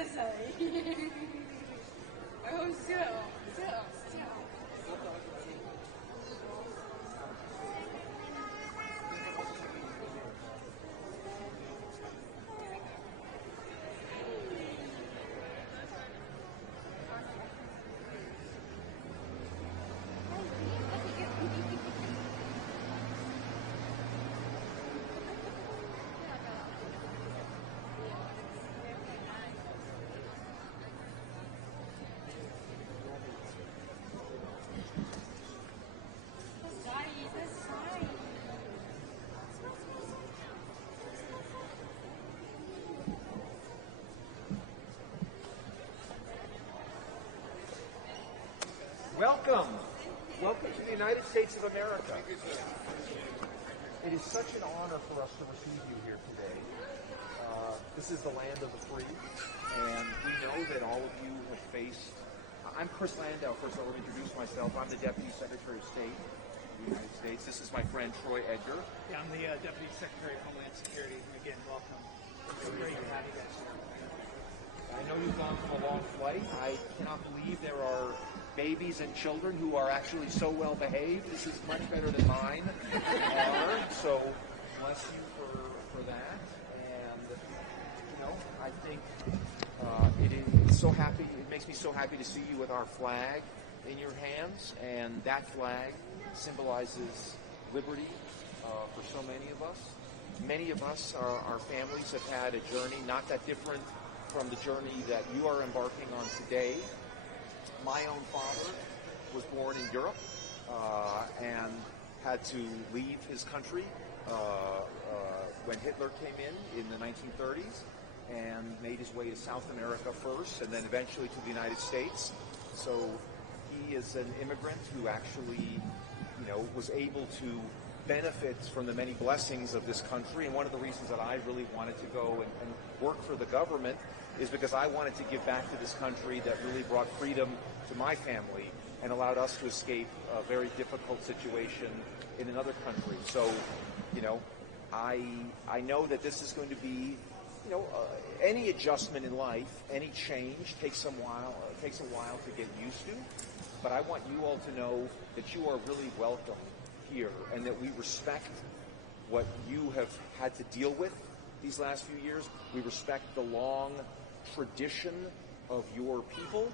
哎呦，笑笑笑。Welcome. Welcome to the United States of America. It is such an honor for us to receive you here today. This is the land of the free, and we know that all of you have faced... I'm Chris Landau. First of all, let me introduce myself. I'm the Deputy Secretary of State of the United States. This is my friend Troy Edgar. Yeah, I'm the Deputy Secretary of Homeland Security. And again, welcome. It's so great to have you guys here. I know you've gone from a long flight. I cannot believe there are babies and children who are actually so well behaved. This is much better than mine. So bless you for that. And I think it makes me so happy to see you with our flag in your hands, and that flag symbolizes liberty for so many of us. Many of us, our families have had a journey not that different from the journey that you are embarking on today. My own father was born in Europe and had to leave his country when Hitler came in the 1930s and made his way to South America first and then eventually to the United States. So he is an immigrant who actually, was able to benefit from the many blessings of this country. And one of the reasons that I really wanted to go and work for the government is because I wanted to give back to this country that really brought freedom to my family and allowed us to escape a very difficult situation in another country. So, I know that this is going to be, any adjustment in life, any change takes a while to get used to. But I want you all to know that you are really welcome here and that we respect what you have had to deal with these last few years. We respect the long tradition of your people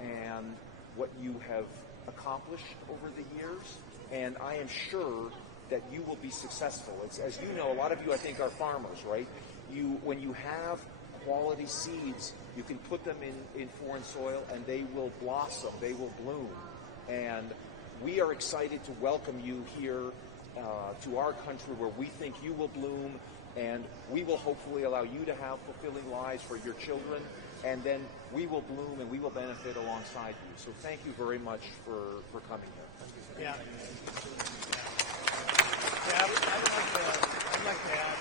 and what you have accomplished over the years. And I am sure that you will be successful. As you know, a lot of you, I think, are farmers, right? When you have quality seeds, you can put them in foreign soil and they will blossom, they will bloom. And we are excited to welcome you here to our country where we think you will bloom, and we will hopefully allow you to have fulfilling lives for your children, and then we will bloom and we will benefit alongside you. So thank you very much for coming here. Yeah. I'd like to add,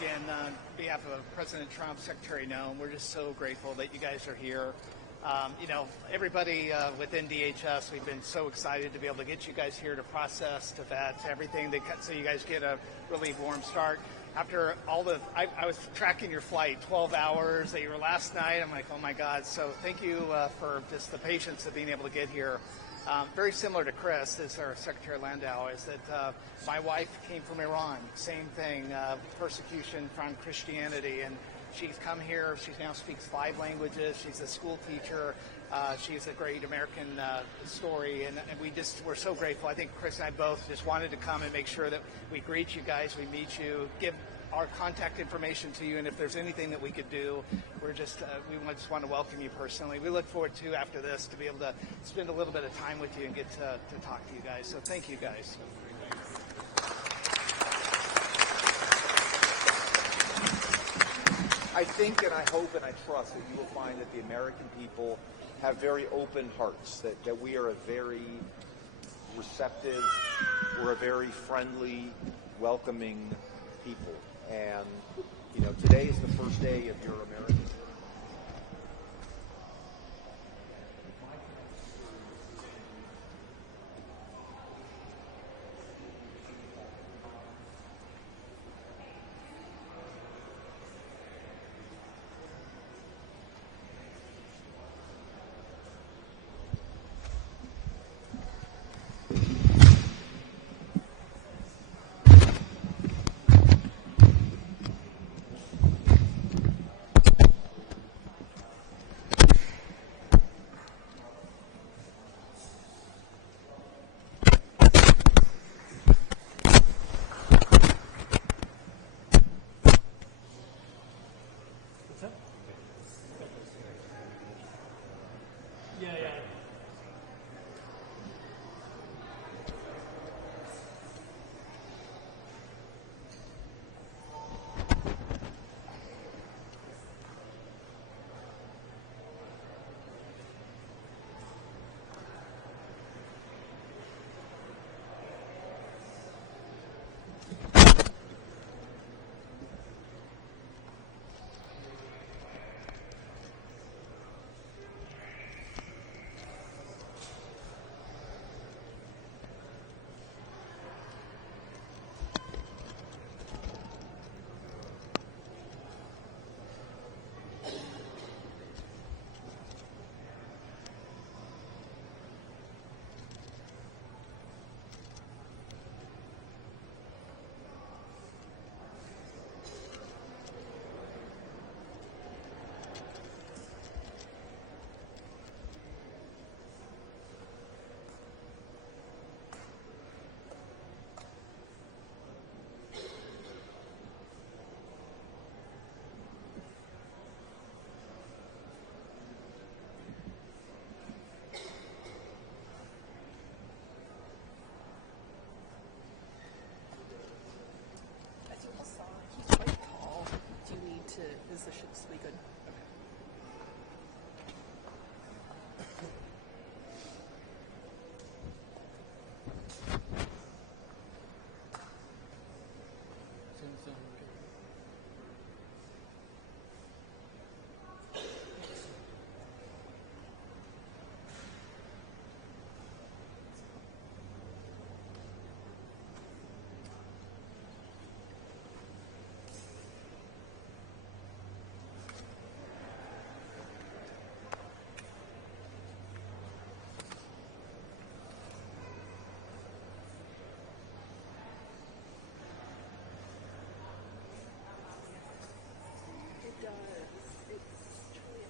again, on behalf of President Trump, Secretary Noem, we're just so grateful that you guys are here. Everybody within DHS, we've been so excited to be able to get you guys here to process, to vet, everything, so you guys get a really warm start. After all I was tracking your flight, 12 hours that you were last night. I'm like, oh my God. So thank you for just the patience of being able to get here. Very similar to Chris, as our Secretary Landau, is that my wife came from Iran. Same thing, persecution from Christianity. And she's come here. She now speaks 5 languages. She's a school teacher. She's a great American story. And we're so grateful. I think Chris and I both just wanted to come and make sure that we greet you guys, we meet you, give our contact information to you, and if there's anything that we could do, we just want to welcome you personally. We look forward to, after this, to be able to spend a little bit of time with you and get to talk to you guys. So thank you guys. I think and I hope and I trust that you will find that the American people have very open hearts, that we are a very receptive, we're a very friendly, welcoming people. And, today is the first day of your American journey. It does. It's truly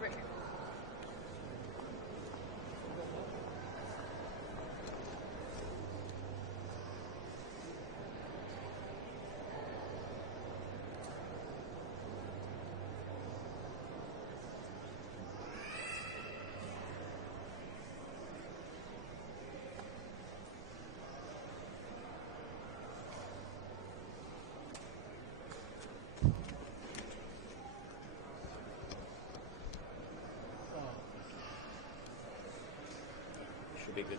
right here. Should be good.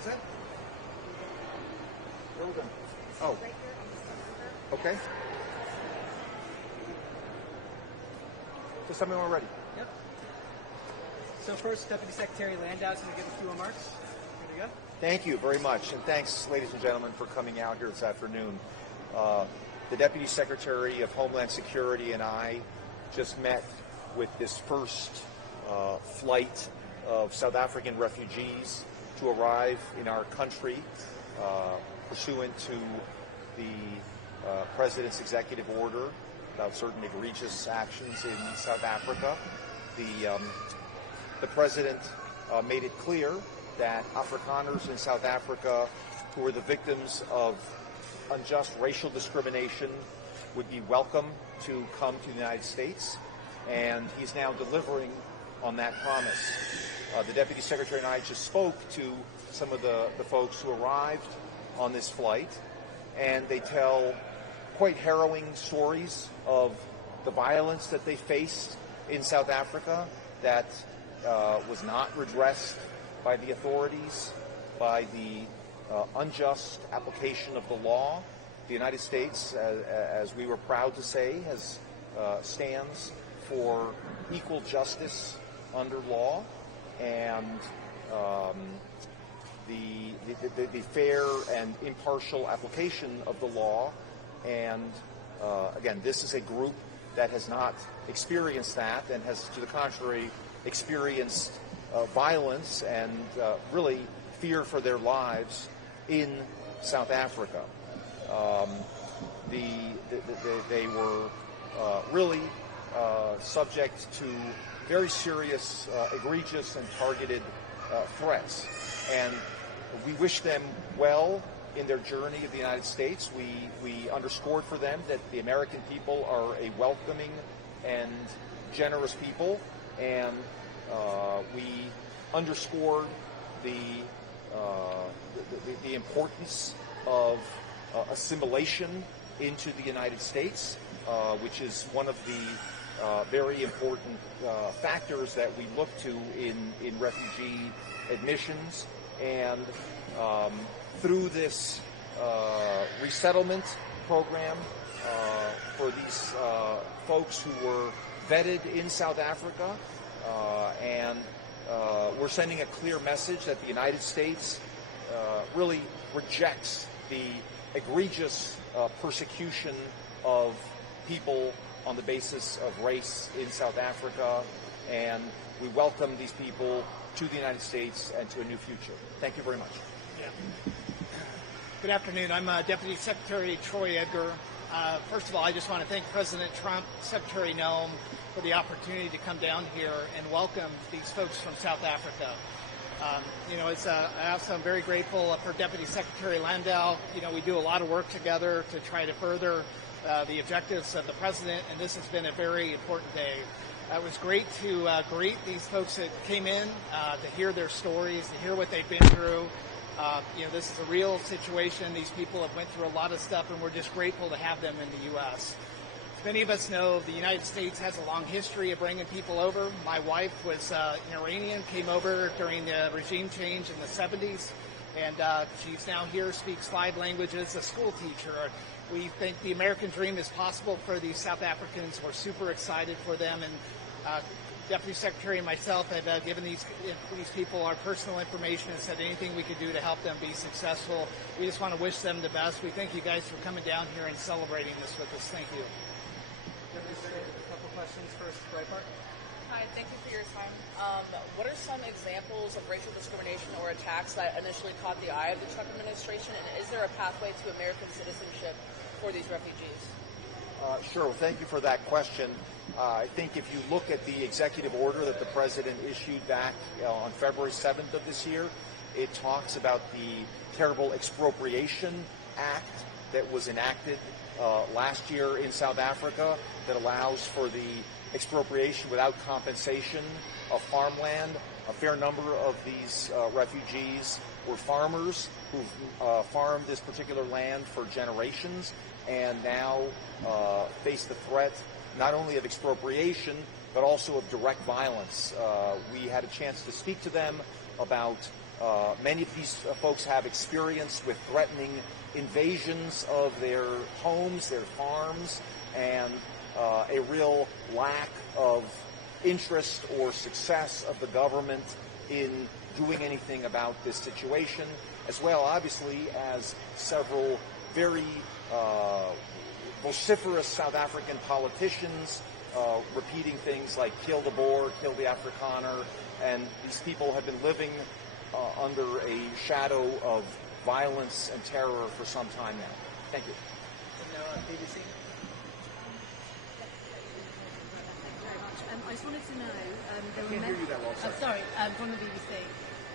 What's that? Where are we going? Oh. Okay. Just tell me when we're ready. Yep. So first, Deputy Secretary Landau is going to give a few remarks. Here we go. Thank you very much, and thanks, ladies and gentlemen, for coming out here this afternoon. The Deputy Secretary of Homeland Security and I just met with this first flight of South African refugees to arrive in our country pursuant to the President's executive order about certain egregious actions in South Africa. The President made it clear that Afrikaners in South Africa who were the victims of unjust racial discrimination would be welcome to come to the United States, and he's now delivering on that promise. The Deputy Secretary and I just spoke to some of the folks who arrived on this flight, and they tell quite harrowing stories of the violence that they faced in South Africa that was not redressed by the authorities, by the unjust application of the law. The United States, as we were proud to say, stands for equal justice under law, and the fair and impartial application of the law. And again, this is a group that has not experienced that and has, to the contrary, experienced violence and really fear for their lives in South Africa. They were really subject to very serious, egregious, and targeted threats. And we wish them well in their journey of the United States. We underscored for them that the American people are a welcoming and generous people, and we underscored the importance of assimilation into the United States, which is one of the very important factors that we look to in refugee admissions. And through this resettlement program for these folks who were vetted in South Africa, and we're sending a clear message that the United States really rejects the egregious persecution of people on the basis of race in South Africa, and we welcome these people to the United States and to a new future. Thank you very much. Yeah. Good afternoon. I'm Deputy Secretary Troy Edgar. First of all, I just want to thank President Trump, Secretary Noem, for the opportunity to come down here and welcome these folks from South Africa. I also am very grateful for Deputy Secretary Landau. We do a lot of work together to try to further the objectives of the President, and this has been a very important day. It was great to greet these folks that came in, to hear their stories, to hear what they've been through. This is a real situation. These people have went through a lot of stuff, and we're just grateful to have them in the U.S. As many of us know, the United States has a long history of bringing people over. My wife was an Iranian, came over during the regime change in the 70s, and she's now here, speaks 5 languages, a school teacher. We think the American dream is possible for these South Africans. We're super excited for them, and Deputy Secretary and myself have given these people our personal information and said anything we could do to help them be successful. We just want to wish them the best. We thank you guys for coming down here and celebrating this with us. Thank you. Deputy Secretary, a couple questions first, Breitbart. Hi, thank you for your time. What are some examples of racial discrimination or attacks that initially caught the eye of the Trump administration, and is there a pathway to American citizenship for these refugees? Sure. Well, thank you for that question. I think if you look at the executive order that the President issued back on February 7th of this year, it talks about the terrible expropriation act that was enacted last year in South Africa that allows for the expropriation without compensation of farmland. A fair number of these refugees were farmers who've farmed this particular land for generations and now face the threat not only of expropriation but also of direct violence. We had a chance to speak to them about Many of these folks have experience with threatening invasions of their homes, their farms, and a real lack of interest or success of the government in doing anything about this situation, as well, obviously, as several very vociferous South African politicians repeating things like kill the Boer, kill the Afrikaner, and these people have been living under a shadow of violence and terror for some time now. Thank you. BBC. I just wanted to know, there Can't hear you that well, sorry. sorry, from the BBC.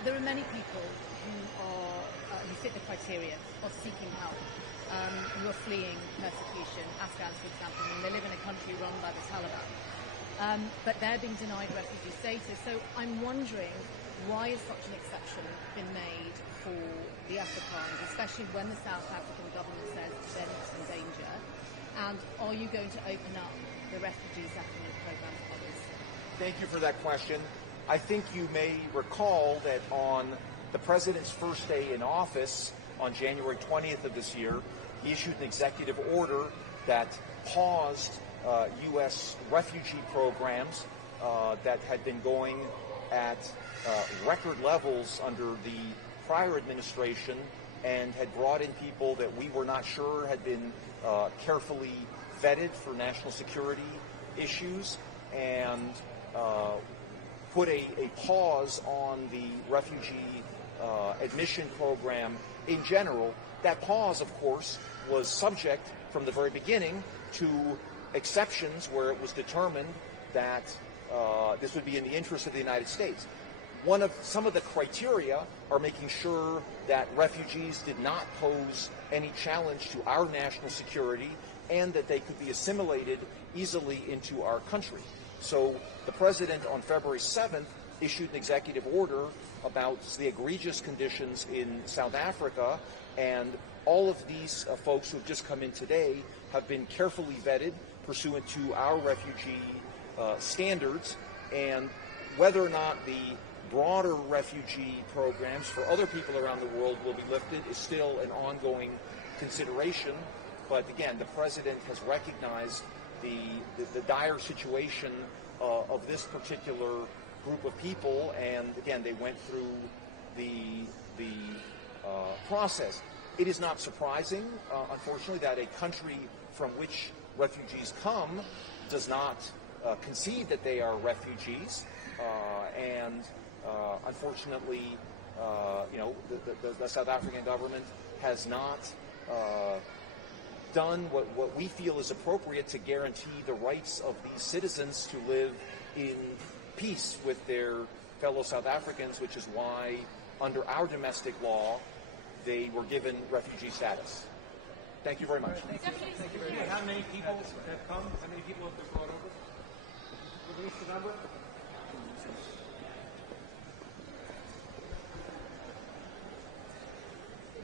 There are many people who fit the criteria of seeking help, who are fleeing persecution, Afghans, for example, and they live in a country run by the Taliban. But they're being denied refugee status. So I'm wondering, why has such an exception been made for the Afrikaners, especially when the South African government says they're not in danger? And are you going to open up the refugee settlement program to others? Thank you for that question. I think you may recall that on the president's first day in office, on January 20th of this year, he issued an executive order that paused U.S. refugee programs that had been going at record levels under the prior administration and had brought in people that we were not sure had been carefully vetted for national security issues, and put a pause on the refugee admission program in general. That pause, of course, was subject from the very beginning to exceptions where it was determined that this would be in the interest of the United States. Some of the criteria are making sure that refugees did not pose any challenge to our national security and that they could be assimilated easily into our country. So the president on February 7th issued an executive order about the egregious conditions in South Africa, and all of these folks who have just come in today have been carefully vetted pursuant to our refugee standards, and whether or not the broader refugee programs for other people around the world will be lifted is still an ongoing consideration. But again, the president has recognized the dire situation of this particular group of people, and again, they went through the process. It is not surprising, unfortunately, that a country from which refugees come does not concede that they are refugees, and unfortunately, the South African government has not done what we feel is appropriate to guarantee the rights of these citizens to live in peace with their fellow South Africans, which is why, under our domestic law, they were given refugee status. Thank you very much. Thank you very much. How many people have come? How many people have been brought over? Release the number?